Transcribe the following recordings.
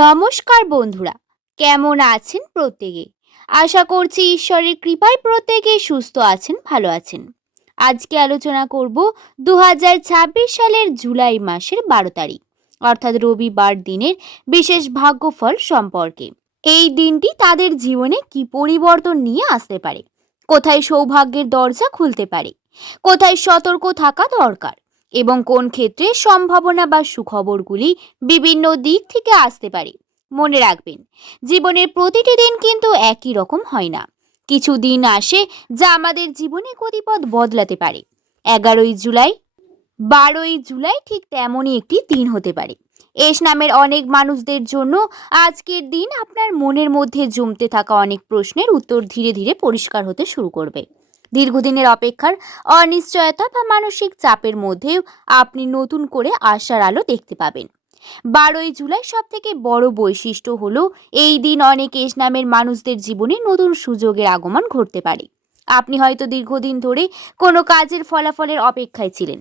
নমস্কার বন্ধুরা, কেমন আছেন প্রত্যেকে? আশা করছি ঈশ্বরের কৃপায় প্রত্যেকে সুস্থ আছেন, ভালো আছেন। আজকে আলোচনা করব 2026 সালের জুলাই মাসের 12 তারিখ অর্থাৎ রবিবার দিনের বিশেষ ভাগ্যফল সম্পর্কে। এই দিনটি তাদের জীবনে কি পরিবর্তন নিয়ে আসতে পারে, কোথায় সৌভাগ্যের দরজা খুলতে পারে, কোথায় সতর্ক থাকা দরকার এবং কোন ক্ষেত্রে সম্ভাবনা বা সুখবরগুলি বিভিন্ন দিক থেকে আসতে পারে। মনে রাখবেন, জীবনের প্রতিটি দিন কিন্তু একই রকম হয় না। কিছু দিন আসে যা আমাদের জীবনে গতিপথ বদলাতে পারে। 11ই জুলাই, 12ই জুলাই ঠিক তেমনই একটি দিন হতে পারে। এস নামের অনেক মানুষদের জন্য আজকের দিন আপনার মনের মধ্যে জমতে থাকা অনেক প্রশ্নের উত্তর ধীরে ধীরে পরিষ্কার হতে শুরু করবে। দীর্ঘদিনের অপেক্ষার অনিশ্চয়তা বা মানসিক চাপের মধ্যেও আপনি নতুন করে আশার আলো দেখতে পাবেন। 12ই জুলাই সব থেকে বড় বৈশিষ্ট্য হলো এই দিন অনেক এস নামের মানুষদের জীবনে নতুন সুযোগের আগমন ঘটতে পারে। আপনি হয়তো দীর্ঘদিন ধরে কোনো কাজের ফলাফলের অপেক্ষায় ছিলেন,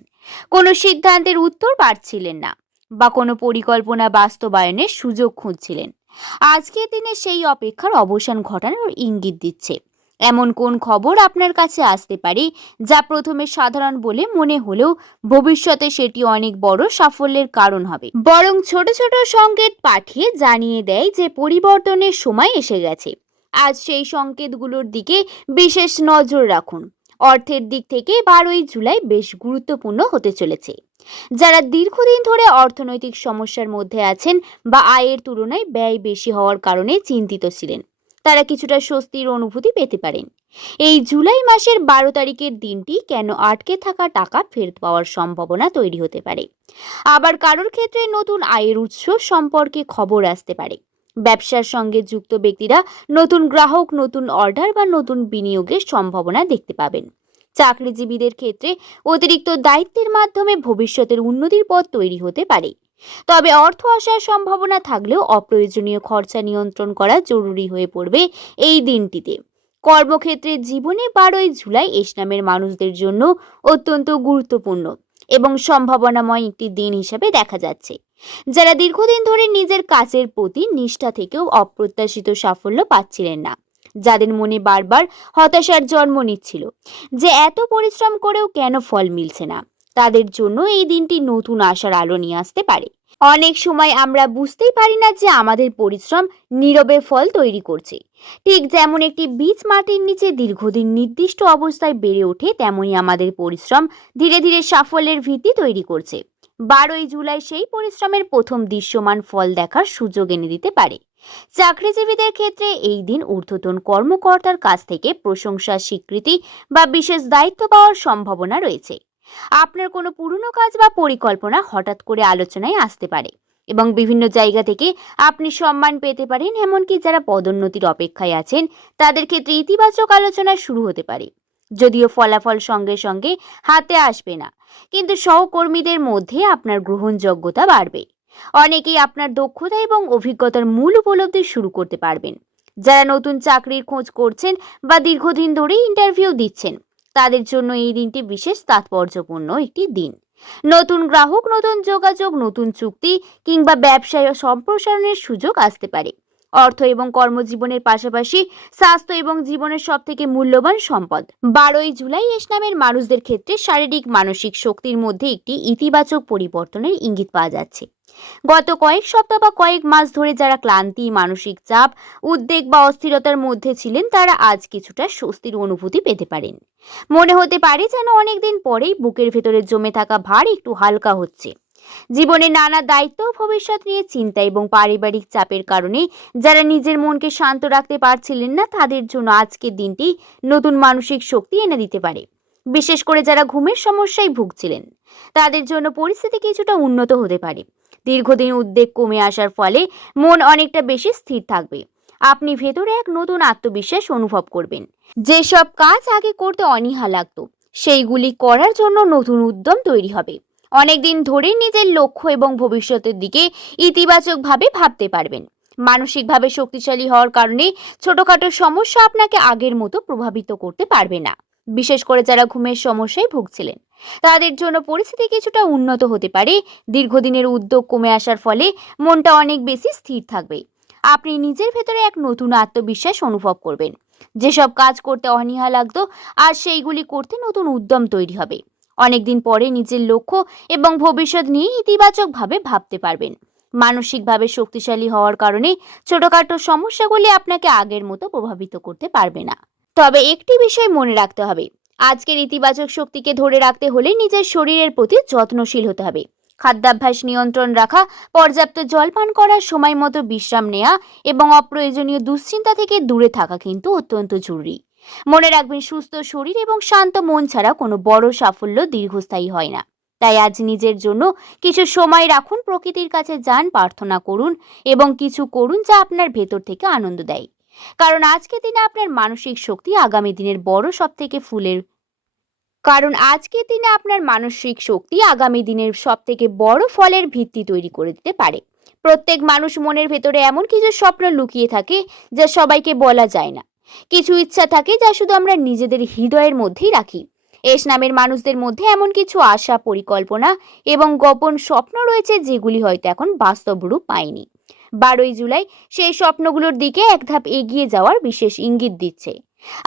কোনো সিদ্ধান্তের উত্তর পাচ্ছিলেন না, বা কোনো পরিকল্পনা বাস্তবায়নের সুযোগ খুঁজছিলেন। আজকের দিনে সেই অপেক্ষার অবসান ঘটানোর ইঙ্গিত দিচ্ছে। এমন কোন খবর আপনার কাছে আসতে পারে যা প্রথমে সাধারণ বলে মনে হলেও ভবিষ্যতে সেটি অনেক বড় সাফল্যের কারণ হবে। বরং ছোট ছোট সংকেত পাঠিয়ে জানিয়ে দেয় যে পরিবর্তনের সময় এসে গেছে। আজ সেই সংকেতগুলোর দিকে বিশেষ নজর রাখুন। অর্থের দিক থেকে 12ই জুলাই বেশ গুরুত্বপূর্ণ হতে চলেছে। যারা দীর্ঘদিন ধরে অর্থনৈতিক সমস্যার মধ্যে আছেন বা আয়ের তুলনায় ব্যয় বেশি হওয়ার কারণে চিন্তিত ছিলেন, তারা কিছুটা স্বস্তির অনুভূতি পেতে পারেন। এই জুলাই মাসের 12 তারিখের দিনটি কেন আটকে থাকা টাকা ফেরত পাওয়ার সম্ভাবনা তৈরি হতে পারে। আবার কারোর ক্ষেত্রে নতুন আয়ের উৎস সম্পর্কে খবর আসতে পারে। ব্যবসার সঙ্গে যুক্ত ব্যক্তিরা নতুন গ্রাহক, নতুন অর্ডার বা নতুন বিনিয়োগের সম্ভাবনা দেখতে পাবেন। চাকরিজীবীদের ক্ষেত্রে অতিরিক্ত দায়িত্বের মাধ্যমে ভবিষ্যতের উন্নতির পথ তৈরি হতে পারে। তবে অর্থ আসার সম্ভাবনা থাকলেও অপ্রয়োজনীয় খরচা নিয়ন্ত্রণ করা জরুরি হয়ে পড়বে এই দিনটিতে। কর্মক্ষেত্রে জীবনে 12ই জুলাই এস নামের মানুষদের জন্য অত্যন্ত গুরুত্বপূর্ণ এবং সম্ভাবনাময় একটি দিন হিসেবে দেখা যাচ্ছে। যারা দীর্ঘদিন ধরে নিজের কাজের প্রতি নিষ্ঠা থেকেও অপ্রত্যাশিত সাফল্য পাচ্ছিলেন না, যাদের মনে বারবার হতাশার জন্ম নিচ্ছিল যে এত পরিশ্রম করেও কেন ফল মিলছে না, তাদের জন্য এই দিনটি নতুন আশার আলো নিয়ে আসতে পারে। অনেক সময় আমরা বুঝতেই পারি না যে আমাদের পরিশ্রম নীরবে ফল তৈরি করছে। ঠিক যেমন একটি বীজ মাটির নিচে দীর্ঘদিন নির্দিষ্ট অবস্থায় বেড়ে ওঠে, তেমনি আমাদের পরিশ্রম ধীরে ধীরে সাফল্যের ভিত্তি তৈরি করছে। 12ই জুলাই সেই পরিশ্রমের প্রথম দৃশ্যমান ফল দেখার সুযোগ এনে দিতে পারে। চাকরিজীবীদের ক্ষেত্রে এই দিন ঊর্ধ্বতন কর্মকর্তার কাছ থেকে প্রশংসা, স্বীকৃতি বা বিশেষ দায়িত্ব পাওয়ার সম্ভাবনা রয়েছে। আপনার কোনো পুরনো কাজ বা পরিকল্পনা হঠাৎ করে আলোচনায় আসতে পারে এবং বিভিন্ন জায়গা থেকে আপনি সম্মান পেতে পারেন। এমনকি যারা পদোন্নতির অপেক্ষায় আছেন তাদের ক্ষেত্রে ইতিবাচক আলোচনা শুরু হতে পারে। যদিও ফলাফল সঙ্গে সঙ্গে হাতে আসবে না, কিন্তু সহকর্মীদের মধ্যে আপনার গ্রহণযোগ্যতা বাড়বে। অনেকেই আপনার দক্ষতা এবং অভিজ্ঞতার মূল উপলব্ধি শুরু করতে পারবেন। যারা নতুন চাকরির খোঁজ করছেন বা দীর্ঘদিন ধরে ইন্টারভিউ দিচ্ছেন, তাদের জন্য এই দিনটি বিশেষ তাৎপর্যপূর্ণ একটি দিন। নতুন গ্রাহক, নতুন যোগাযোগ, নতুন চুক্তি কিংবা ব্যবসায় সম্প্রসারণের সুযোগ আসতে পারে। অর্থ এবং কর্মজীবনের পাশাপাশি স্বাস্থ্য এবং জীবনের সবথেকে মূল্যবান সম্পদ। 12ই জুলাই এস নামের মানুষদের ক্ষেত্রে শারীরিক মানসিক শক্তির মধ্যে একটি ইতিবাচক পরিবর্তনের ইঙ্গিত পাওয়া যাচ্ছে। গত কয়েক সপ্তাহ বা কয়েক মাস ধরে যারা ক্লান্তি, মানসিক চাপ, উদ্বেগ বা অস্থিরতার মধ্যে ছিলেন, তারা আজ কিছুটা স্বস্তির অনুভূতি পেতে পারেন। মনে হতে পারে যেন অনেকদিন পরেই বুকের ভেতরে জমে থাকা ভার একটু হালকা হচ্ছে। জীবনে নানা দায়িত্ব, ভবিষ্যৎ নিয়ে চিন্তা এবং পারিবারিক চাপের কারণে যারা নিজের মনকে শান্ত রাখতে পারছিলেন না, তাদের জন্য আজকের দিনটি নতুন মানসিক শক্তি এনে দিতে পারে। বিশেষ করে যারা ঘুমের সমস্যায় ভুগছিলেন, তাদের জন্য পরিস্থিতি কিছুটা উন্নত হতে পারে। দীর্ঘদিন উদ্বেগ কমে আসার ফলে মন অনেকটা বেশি স্থির থাকবে। আপনি ভেতরে এক নতুন আত্মবিশ্বাস অনুভব করবেন। যেসব কাজ আগে করতে অনীহা লাগতো, সেইগুলি করার জন্য নতুন উদ্যম তৈরি হবে। অনেকদিন ধরে নিজের লক্ষ্য এবং ভবিষ্যতের দিকে ইতিবাচকভাবে ভাবতে পারবেন। মানসিকভাবে শক্তিশালী হওয়ার কারণে ছোটখাটো সমস্যা আপনাকে আগের মতো প্রভাবিত করতে পারবে না। বিশেষ করে যারা ঘুমের সমস্যায় ভুগছিলেন, তাদের জন্য পরিস্থিতি কিছুটা উন্নত হতে পারে। দীর্ঘদিনের উদ্যোগ কমে আসার ফলে মনটা অনেক বেশি স্থির থাকবে। আপনি নিজের ভেতরে এক নতুন আত্মবিশ্বাস অনুভব করবেন। যেসব কাজ করতে অনীহা লাগতো, আর সেইগুলি করতে নতুন উদ্যম তৈরি হবে। অনেকদিন পরে নিজের লক্ষ্য এবং ভবিষ্যৎ নিয়ে ইতিবাচকভাবে ভাবতে পারবেন। মানসিকভাবে শক্তিশালী হওয়ার কারণে ছোটখাটো সমস্যাগুলি আপনাকে আগের মতো প্রভাবিত করতে পারবে না। তবে একটি বিষয় মনে রাখতে হবে, আজকের ইতিবাচক শক্তিকে ধরে রাখতে হলে নিজের শরীরের প্রতি যত্নশীল হতে হবে। খাদ্যাভ্যাস নিয়ন্ত্রণ রাখা, পর্যাপ্ত জল পান করা, সময় মতো বিশ্রাম নেওয়া এবং অপ্রয়োজনীয় দুশ্চিন্তা থেকে দূরে থাকা কিন্তু অত্যন্ত জরুরি। মনে রাখবেন, সুস্থ শরীর এবং শান্ত মন ছাড়া কোনো বড় সাফল্য দীর্ঘস্থায়ী হয় না। তাই আজ নিজের জন্য কিছু সময় রাখুন, প্রকৃতির কাছে যান, প্রার্থনা করুন এবং কিছু করুন যা আপনার ভেতর থেকে আনন্দ দেয়। কারণ আজকের দিনে আপনার মানসিক শক্তি আগামী দিনের বড় সব থেকে বড় ফলের ভিত্তি তৈরি করে দিতে পারে। প্রত্যেক মানুষ মনের ভেতরে এমন কিছু স্বপ্ন লুকিয়ে থাকে যা সবাইকে বলা যায় না। কিছু ইচ্ছা থাকে যা শুধু আমরা নিজেদের হৃদয়ের মধ্যেই রাখি। এস নামের মানুষদের মধ্যে এমন কিছু আশা, পরিকল্পনা এবং গোপন স্বপ্ন রয়েছে যেগুলি হয়তো এখন বাস্তব রূপ পায়নি। 12ই জুলাই সেই স্বপ্নগুলোর দিকে এক ধাপ এগিয়ে যাওয়ার বিশেষ ইঙ্গিত দিচ্ছে।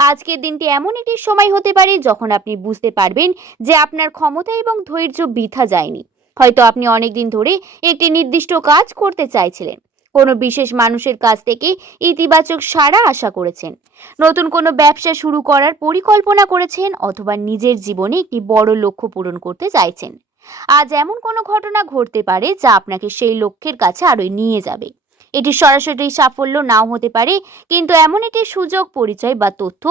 আজকের দিনটি এমন একটি সময় হতে পারে যখন আপনি বুঝতে পারবেন যে আপনার ক্ষমতা এবং ধৈর্য বৃথা যায়নি। হয়তো আপনি অনেকদিন ধরে একটি নির্দিষ্ট কাজ করতে চাইছিলেন, কোনো বিশেষ মানুষের কাছ থেকে ইতিবাচক সাড়া আশা করেছেন, নতুন কোনো ব্যবসা শুরু করার পরিকল্পনা করেছেন, অথবা নিজের জীবনে একটি বড় লক্ষ্য পূরণ করতে চাইছেন। আজ এমন কোনো ঘটনা ঘটতে পারে যা আপনাকে সেই লক্ষ্যের কাছে আরো নিয়ে যাবে। এটি সরাসরি সাফল্য নাও হতে পারে, কিন্তু এমন একটি সুযোগ, পরিচয় বা তথ্য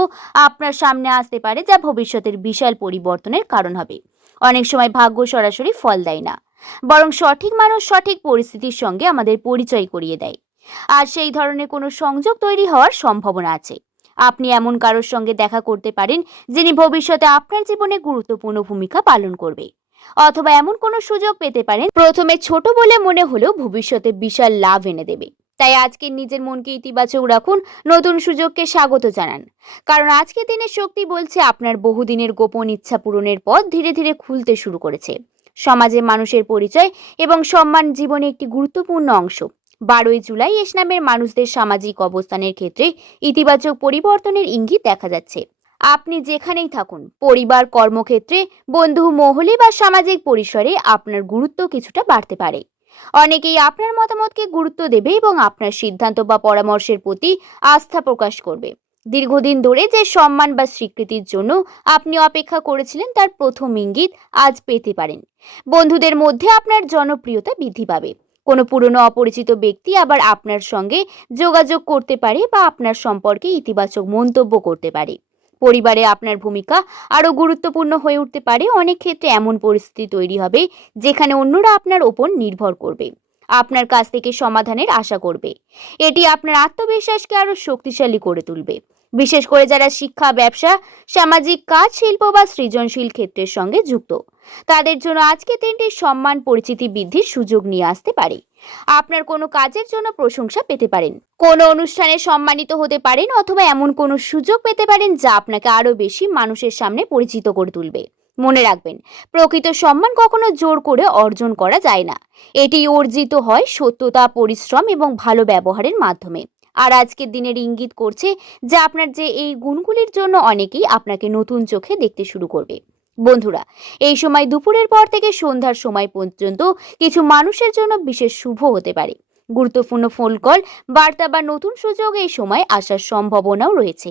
আপনার সামনে আসতে পারে যা ভবিষ্যতের বিশাল পরিবর্তনের কারণ হবে। অনেক সময় ভাগ্য সরাসরি ফল দেয় না, বরং সঠিক মানুষ সঠিক পরিস্থিতির সঙ্গে আমাদের পরিচয় করিয়ে দেয়। আর সেই ধরনের কোনো সংযোগ তৈরি হওয়ার সম্ভাবনা আছে। আপনি এমন কারোর সঙ্গে দেখা করতে পারেন যিনি ভবিষ্যতে আপনার জীবনে গুরুত্বপূর্ণ ভূমিকা পালন করবে। অথবা এমন কোনো সুযোগ পেতে পারেন প্রথমে ছোট বলে মনে হলেও ভবিষ্যতে বিশাল লাভ এনে দেবে। তাই আজকে নিজের মনকে ইতিবাচক রাখুন, নতুন সুযোগকে স্বাগত জানান। কারণ আজকের দিনের শক্তি বলছে আপনার বহুদিনের গোপন ইচ্ছা পূরণের পথ ধীরে ধীরে খুলতে শুরু করেছে। সমাজে মানুষের পরিচয় এবং সম্মান জীবনে একটি গুরুত্বপূর্ণ অংশ। 12ই জুলাই এস নামের মানুষদের সামাজিক অবস্থানের ক্ষেত্রে ইতিবাচক পরিবর্তনের ইঙ্গিত দেখা যাচ্ছে। আপনি যেখানেই থাকুন, পরিবার, কর্মক্ষেত্রে, বন্ধু মহলে বা সামাজিক পরিসরে আপনার গুরুত্ব কিছুটা বাড়তে পারে। অনেকেই আপনার মতামতকে গুরুত্ব দেবে এবং আপনার সিদ্ধান্ত বা পরামর্শের প্রতি আস্থা প্রকাশ করবে। দীর্ঘদিন ধরে যে সম্মান বা স্বীকৃতির জন্য আপনি অপেক্ষা করেছিলেন তার প্রথম ইঙ্গিত আজ পেতে পারেন। বন্ধুদের মধ্যে আপনার জনপ্রিয়তা বৃদ্ধি পাবে। কোনো পুরনো অপরিচিত ব্যক্তি আবার আপনার সঙ্গে যোগাযোগ করতে পারে বা আপনার সম্পর্কে ইতিবাচক মন্তব্য করতে পারে। পরিবারে আপনার ভূমিকা আরো গুরুত্বপূর্ণ হয়ে উঠতে পারে। অনেক ক্ষেত্রে এমন পরিস্থিতি তৈরি হবে যেখানে অন্যরা আপনার ওপর নির্ভর করবে, আপনার কাছ থেকে সমাধানের আশা করবে। এটি আপনার আত্মবিশ্বাসকে আরো শক্তিশালী করে তুলবে, বিশেষ করে যারা শিক্ষা, ব্যবসা, সামাজিক কাজ, শিল্প বা সৃজনশীল ক্ষেত্রের সঙ্গে যুক্ত। তাদের জন্য আজকে দিনটি সম্মান, পরিচিতি বৃদ্ধির সুযোগ নিয়ে আসতে পারে। আপনার কোনো কাজের জন্য প্রশংসা পেতে পারেন, কোনো অনুষ্ঠানে সম্মানিত হতে পারেন, অথবা এমন কোনো সুযোগ পেতে পারেন যা আপনাকে আরো বেশি মানুষের সামনে পরিচিত করে তুলবে। মনে রাখবেন, প্রকৃত সম্মান কখনো জোর করে অর্জন করা যায় না। এটি অর্জিত হয় সত্যতা, পরিশ্রম এবং ভালো ব্যবহারের মাধ্যমে। আর আজকের দিনের ইঙ্গিত করছে যে আপনার যে এই গুণগুলির জন্য অনেকেই আপনাকে নতুন চোখে দেখতে শুরু করবে। বন্ধুরা, এই সময় দুপুরের পর থেকে সন্ধ্যার সময় পর্যন্ত কিছু মানুষের জন্য বিশেষ শুভ হতে পারে। গুরুত্বপূর্ণ ফোন কল, বার্তা বা নতুন সুযোগ এই সময় আসার সম্ভাবনাও রয়েছে।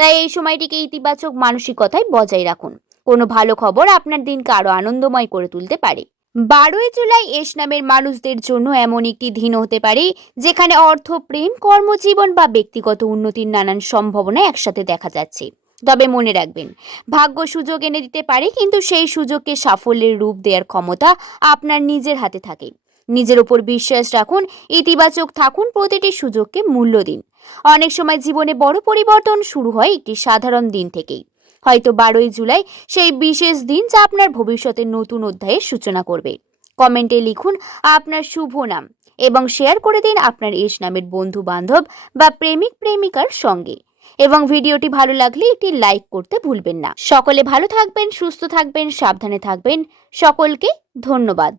তাই এই সময়টিকে ইতিবাচক মানসিকতায় বজায় রাখুন। কোনো ভালো খবর আপনার দিনকে আরো আনন্দময় করে তুলতে পারে। 12ই জুলাই এস নামের মানুষদের জন্য এমন একটি দিন হতে পারে যেখানে অর্থ, প্রেম, কর্মজীবন বা ব্যক্তিগত উন্নতির নানান সম্ভাবনা একসাথে দেখা যাচ্ছে। তবে মনে রাখবেন, ভাগ্য সুযোগ এনে দিতে পারে, কিন্তু সেই সুযোগকে সাফল্যের রূপ দেওয়ার ক্ষমতা আপনার নিজের হাতে থাকে। নিজের উপর বিশ্বাস রাখুন, ইতিবাচক থাকুন, প্রতিটি সুযোগকে মূল্য দিন। অনেক সময় জীবনে বড় পরিবর্তন শুরু হয় একটি সাধারণ দিন থেকেই। হয়তো 12ই জুলাই সেই বিশেষ দিন যা আপনার ভবিষ্যতের নতুন অধ্যায়ের সূচনা করবে। কমেন্টে লিখুন আপনার শুভ নাম এবং শেয়ার করে দিন আপনার এস নামের বন্ধু বান্ধব বা প্রেমিক প্রেমিকার সঙ্গে। এবং ভিডিওটি ভালো লাগলে একটি লাইক করতে ভুলবেন না। সকলে ভালো থাকবেন, সুস্থ থাকবেন, সাবধানে থাকবেন। সকলকে ধন্যবাদ।